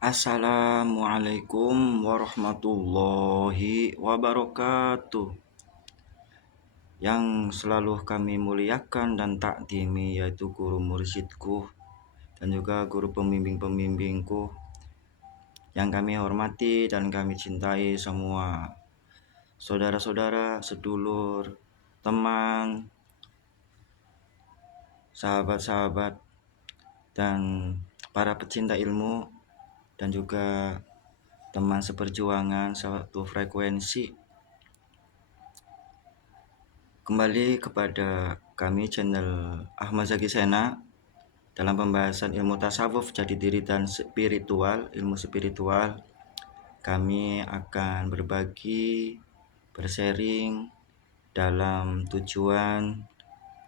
Assalamualaikum warahmatullahi wabarakatuh. Yang selalu kami muliakan dan takdimi yaitu guru mursyidku dan juga guru pembimbing-pembimbingku yang kami hormati dan kami cintai semua. Saudara-saudara, sedulur, teman, sahabat-sahabat, dan para pecinta ilmu dan juga teman seperjuangan satu frekuensi. Kembali kepada kami channel Ahmad Zaki Sena dalam pembahasan ilmu tasawuf, jati diri dan spiritual, ilmu spiritual. Kami akan berbagi, bersharing dalam tujuan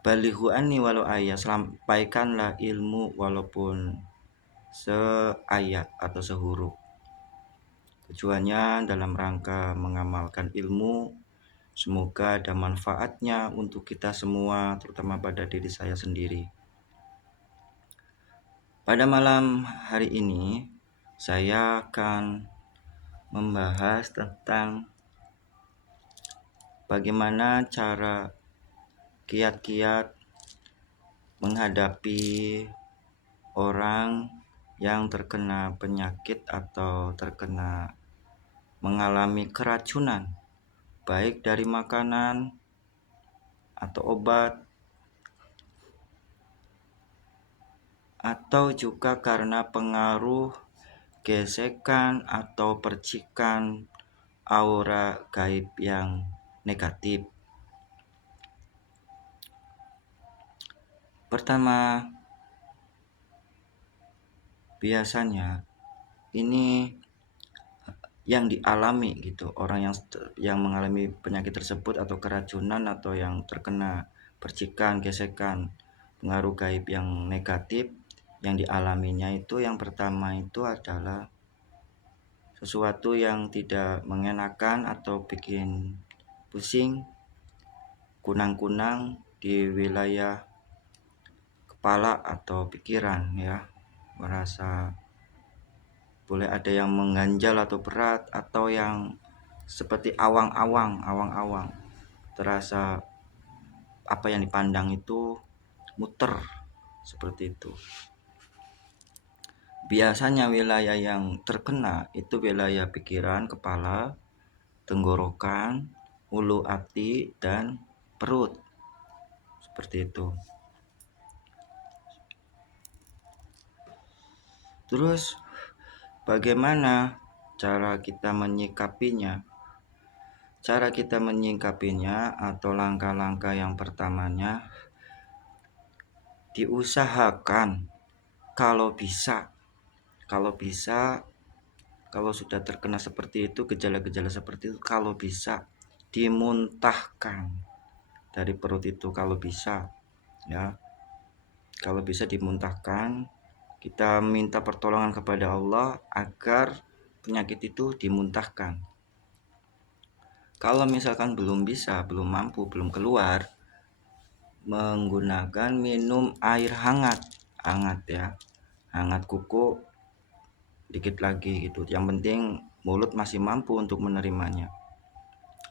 balighu anni walau ayat, sampaikanlah ilmu walaupun seayat atau sehuruf. Tujuannya dalam rangka mengamalkan ilmu. Semoga ada manfaatnya untuk kita semua, terutama pada diri saya sendiri. Pada malam hari ini, saya akan membahas tentang bagaimana cara kiat-kiat menghadapi orang yang terkena penyakit atau mengalami keracunan, baik dari makanan atau obat, atau juga karena pengaruh gesekan atau percikan aura gaib yang negatif. Pertama, biasanya ini yang dialami gitu, orang yang mengalami penyakit tersebut atau keracunan atau yang terkena percikan, gesekan, pengaruh gaib yang negatif, yang dialaminya itu yang pertama itu adalah sesuatu yang tidak mengenakan atau bikin pusing, kunang-kunang di wilayah kepala atau pikiran ya, merasa boleh ada yang mengganjal atau berat, atau yang seperti awang-awang, terasa apa yang dipandang itu muter seperti itu. Biasanya wilayah yang terkena itu wilayah pikiran, kepala, tenggorokan, ulu hati, dan perut. Seperti itu. Terus bagaimana cara kita menyikapinya? Cara kita menyikapinya atau langkah-langkah yang pertamanya, diusahakan kalau sudah terkena seperti itu, gejala-gejala seperti itu, kalau bisa dimuntahkan dari perut itu, kalau bisa ya, kalau bisa dimuntahkan. Kita minta pertolongan kepada Allah agar penyakit itu dimuntahkan. Kalau misalkan belum bisa, belum mampu, belum keluar, menggunakan minum air hangat ya, hangat kuku dikit lagi gitu. Yang penting mulut masih mampu untuk menerimanya.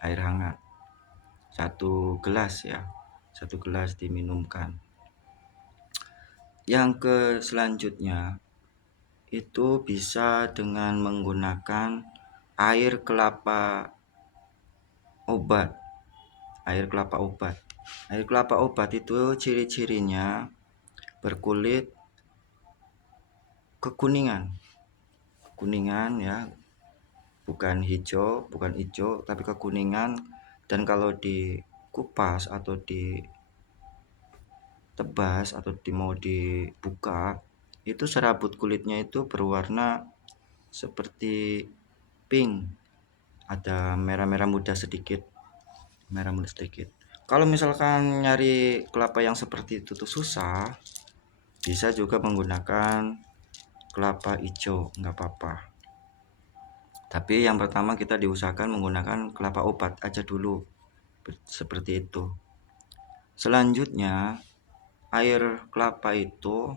Air hangat 1 gelas ya, 1 gelas diminumkan. Yang selanjutnya itu bisa dengan menggunakan air kelapa obat. Air kelapa obat itu ciri-cirinya berkulit kekuningan ya, bukan hijau tapi kekuningan. Dan kalau dikupas atau ditebas atau mau dibuka, itu serabut kulitnya itu berwarna seperti pink, ada merah muda sedikit. Kalau misalkan nyari kelapa yang seperti itu tuh susah, bisa juga menggunakan kelapa hijau, nggak apa-apa. Tapi yang pertama kita diusahakan menggunakan kelapa obat aja dulu, seperti itu. Selanjutnya, air kelapa itu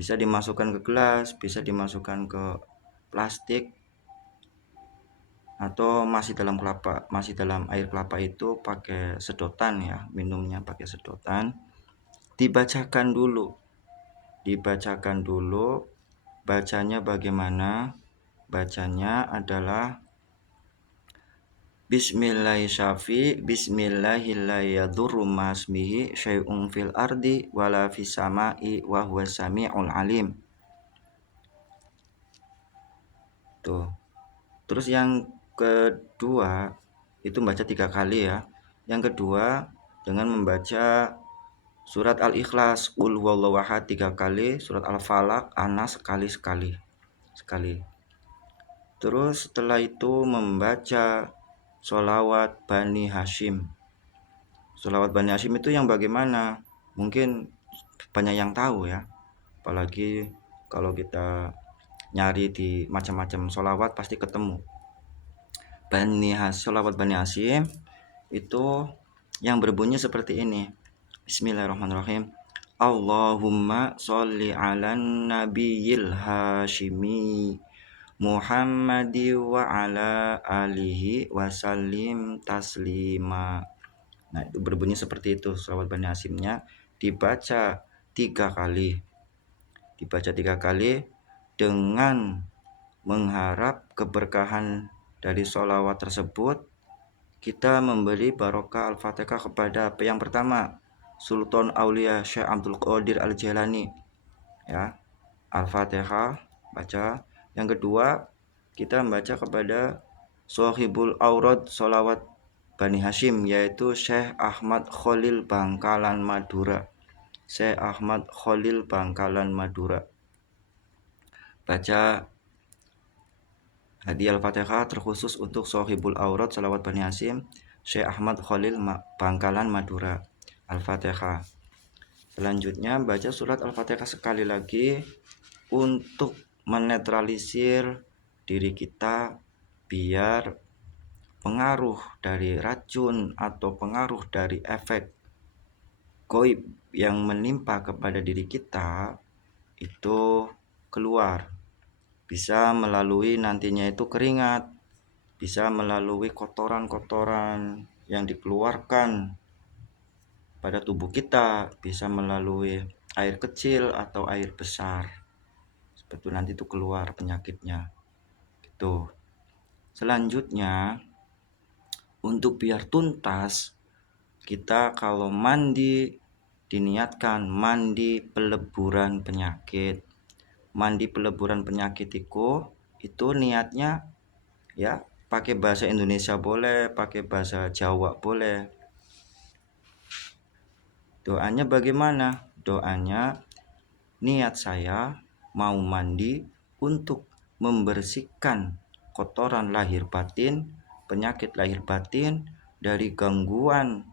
Bisa dimasukkan ke gelas, bisa dimasukkan ke plastik, atau masih dalam air kelapa itu pakai sedotan ya, minumnya pakai sedotan. Dibacakan dulu. Bacanya bagaimana? Bacanya adalah Bismillahirrahmanirrahim. Masmihi syai'un fil ardi wala fis sama'i wa huwas sami'ul alim. Tuh. Terus yang kedua itu baca 3 kali ya. Yang kedua dengan membaca surat Al-Ikhlas, Qul huwallahu ahad 3 kali, surat Al-Falaq, Anas sekali. Terus setelah itu membaca sholawat Bani Hashim. Sholawat Bani Hashim itu yang bagaimana? Mungkin banyak yang tahu ya. Apalagi kalau kita nyari di macam-macam sholawat pasti ketemu. Sholawat Bani Hashim itu yang berbunyi seperti ini. Bismillahirrahmanirrahim. Allahumma sholli ala nabiyil hashimi Muhammadi wa ala alihi wasallim taslima. Nah, itu berbunyi seperti itu. Sholawat Bani Hashimnya dibaca 3 kali. Dengan mengharap keberkahan dari sholawat tersebut. Kita memberi barokah Al-Fatihah kepada yang pertama, Sultan Aulia Syekh Abdul Qadir Al-Jailani. Ya, Al-Fatihah baca. Yang kedua, kita membaca kepada Sohibul Aurad Sholawat Bani Hashim, yaitu Syekh Ahmad Khalil Bangkalan Madura. Baca hadiah Al-Fatihah terkhusus untuk Sohibul Aurad Sholawat Bani Hashim, Syekh Ahmad Khalil Bangkalan Madura. Al-Fatihah. Selanjutnya baca surat Al-Fatihah sekali lagi untuk menetralisir diri kita biar pengaruh dari racun atau pengaruh dari efek gaib yang menimpa kepada diri kita itu keluar. Bisa melalui nantinya itu keringat, bisa melalui kotoran-kotoran yang dikeluarkan pada tubuh kita, bisa melalui air kecil atau air besar. Seperti nanti itu keluar penyakitnya. Gitu. Selanjutnya, untuk biar tuntas, kita kalau mandi diniatkan mandi peleburan penyakit. Mandi peleburan penyakit itu niatnya ya pakai bahasa Indonesia boleh, pakai bahasa Jawa boleh. Doanya bagaimana? Doanya, niat saya mau mandi untuk membersihkan kotoran lahir batin, penyakit lahir batin dari gangguan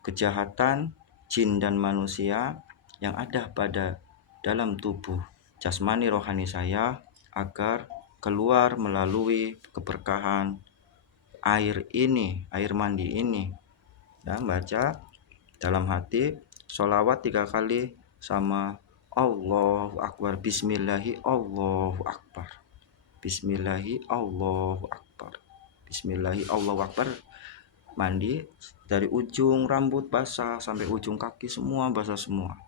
kejahatan jin dan manusia yang ada pada dalam tubuh jasmani rohani saya, agar keluar melalui keberkahan air mandi ini. Dan baca dalam hati sholawat 3 kali sama Allahu Akbar. Bismillahi Allahu Akbar. Bismillahi Allahu Akbar. Bismillahi Allahu Akbar. Mandi dari ujung rambut basah sampai ujung kaki semua basah semua.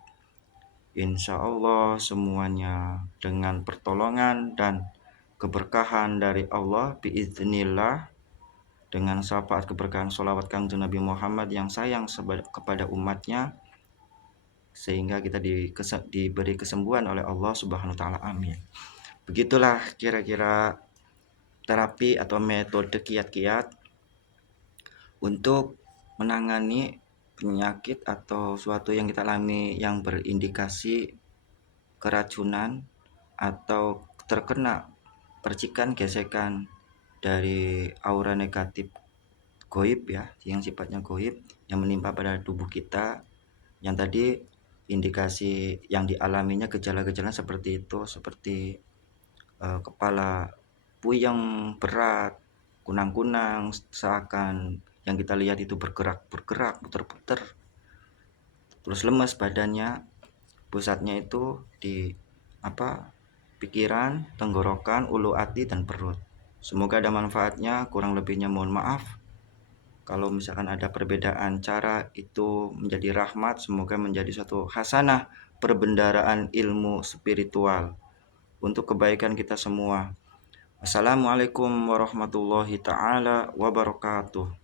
Insya Allah semuanya dengan pertolongan dan keberkahan dari Allah biiznillah, dengan syafaat keberkahan sholawat Kangjeng Nabi Muhammad yang sayang kepada umatnya, sehingga kita diberi kesembuhan oleh Allah Subhanahu wa taala. Amin. Begitulah kira-kira terapi atau metode kiat-kiat untuk menangani penyakit atau suatu yang kita alami yang berindikasi keracunan atau terkena percikan gesekan dari aura negatif gaib ya, yang sifatnya gaib yang menimpa pada tubuh kita, yang tadi indikasi yang dialaminya gejala-gejala seperti itu, seperti kepala puyeng berat, kunang-kunang, seakan yang kita lihat itu bergerak puter-puter, terus lemas badannya, pusatnya itu di pikiran, tenggorokan, ulu hati, dan perut. Semoga ada manfaatnya, kurang lebihnya mohon maaf. Kalau misalkan ada perbedaan cara, itu menjadi rahmat, semoga menjadi suatu hasanah perbendaraan ilmu spiritual untuk kebaikan kita semua. Assalamualaikum warahmatullahi taala wabarakatuh.